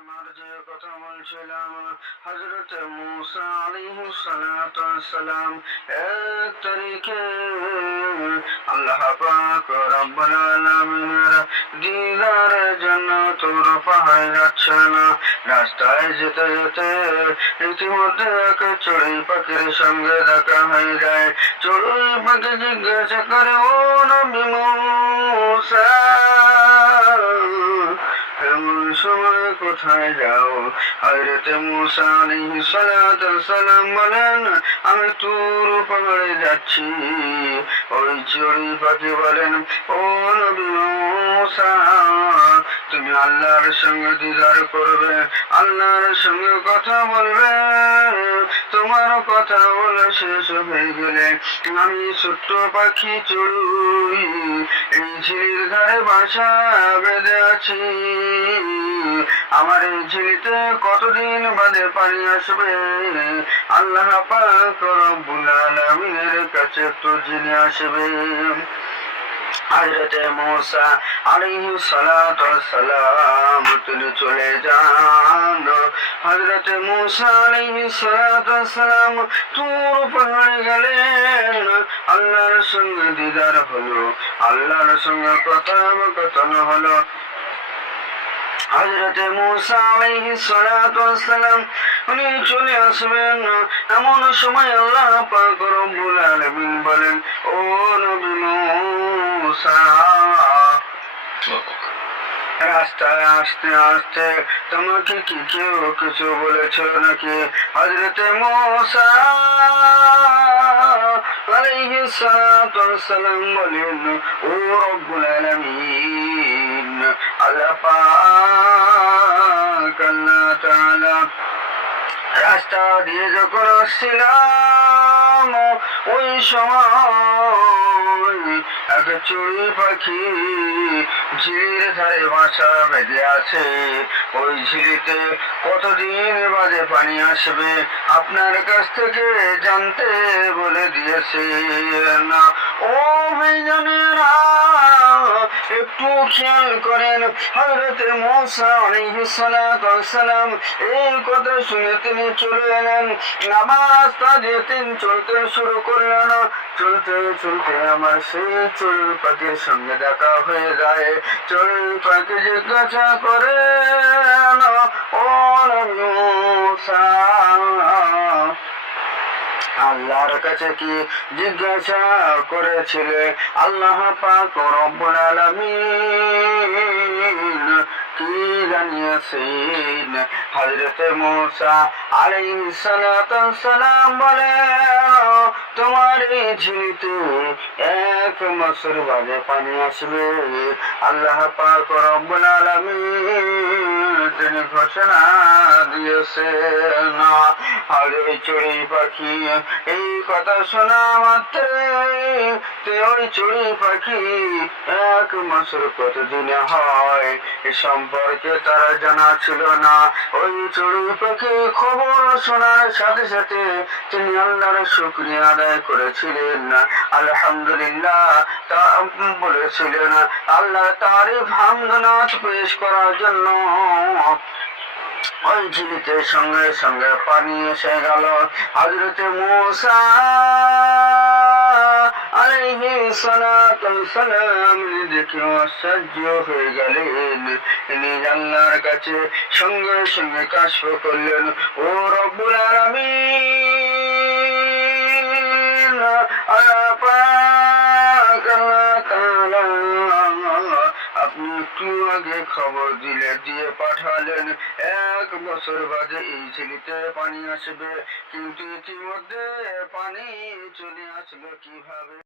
আমার যে কথা বলছিলাম, হযরত মূসা আলাইহিস সালাতু ওয়াস সালাম 1 তারিখে আল্লাহ পাক রব্বুল আলামিনের দিদারের জন্য তুর পাহাড়ে যাচ্ছেন। রাস্তায় যেতে যেতে ইতিমধ্যে এক চড়ুই পাখির সঙ্গে দেখা হয়ে যায়। চড়ুই পাখি জিজ্ঞাসা করে, ও নবী মূসা, এমন সময় কোথায় যাও? হযরত মূসা আলাইহিস সালাতু ওয়াস সালাম বলেন, আমি তুর পাহাড়ে যাচ্ছি। ওই চড়ুই পাখি বলেন, ও নবী মূসা, তুমি আল্লাহর সঙ্গে দিদার করবে, আল্লাহর সঙ্গে কথা বলবে। তোমার কথা বলা শেষ হয়ে গেলে আমি ছোট্ট পাখি চড়ুই এই ঝিলির ধারে বাসা বেঁধে আছি। আমার এই ঝিলিতে কতদিন বাদে পানি আসবে? আল্লাহ পাক রব্বুল আলামিনের কাছে তো জেনে আসবে। হযরত মূসা আলাইহিস সালাতু ওয়াস সালাম তিনি চলে যান। হযরত মূসা আলাইহিস সালাতু ওয়াস সালাম তুর পাহাড়ে গেলেন। আল্লাহর সঙ্গে দিদার হলো, আল্লাহর সঙ্গে কথোপকথন হলো। হযরত মূসা আলাইহিস সালাতু ওয়াস সালাম উনি চলে আসবেন, এমন সময় আল্লাহ পাক রব্বুল আলামিন বলেন, ও নবী মূসা, রাস্তায় আসতে আসতে তোমাকে কি কেউ কিছু বলেছিল নাকি? হযরত মূসা আলাইহিস সালাতু ওয়াস সালাম বলেন, ও রব্বুল আলামিন, আল্লাহ পাক আল্লাহ তাআলা রাস্তা দিয়ে যখন আসছিলাম ওই সময় এক চড়ুই পাখি ঝিলির ধারে বাসা বেঁধে আছে। ওই ঝিলিতে কতদিন বাদে পানি আসবে আপনার কাছ থেকে জানতে বলে দিয়েছে না। ও ভাইজানেরা, একটু খেয়াল করেন। হযরত মূসা আলাইহিস সালাতু ওয়াস সালাম এই কথা শুনে তিনি চলে এলেন। নামাজ আদায়ের চলতে শুরু করলেন। চলতে চলতে আমার সেই চড়ুই পাখির সঙ্গে দেখা হয়ে যায়। চড়ুই পাখি জিজ্ঞাসা করে, ও নবী মূসা, আল্লাহর কাছে কি জিজ্ঞাসা করেছিলে? আল্লাহ পাক রব্বুল আলামিন কি জানিয়েছেন? হযরত মূসা আলাইহিস সালাতু ওয়াস সালাম বলেন, তোমার এই ঝিলিতে 1 বছর বাদে পানি আসবে। আল্লাহ পাক রব্বুল আলামিন তিনি ঘোষণা দিয়েছেন। আর ওই চড়ুই পাখি এই কথা শোনা মাত্র ওই চড়ুই পাখি 1 বছর কতদিনে হয় এ সম্পর্কে তারা জানা ছিল না। ওই চড়ুই পাখি খবর শোনার সাথে সাথে তিনি আল্লাহর শুকরিয়া আদায় করেছিলেন, আলহামদুলিল্লাহ তা বলেছিলেন। আল্লাহ তারিফ হামদনাথ পেশ করার জন্য ওই ঝিলিতে সঙ্গে সঙ্গে পানি এসে গেল। হযরত মূসা আলাইহিস সালাতু ওয়াস সালাম দেখে আশ্চর্য হয়ে গেলেন। তিনি আল্লাহর কাছে সঙ্গে সঙ্গে কাশফ করলেন, ও রব্বুল আলামিন, আল্লাহ পাক আল্লাহ তাআলা আপনি একটু আগে খবর দিয়ে পাঠালেন 1 বছর বাদে এই ঝিলিতে পানি আসবে, কিন্তু ইতিমধ্যে পানি চলে আসলো কিভাবে?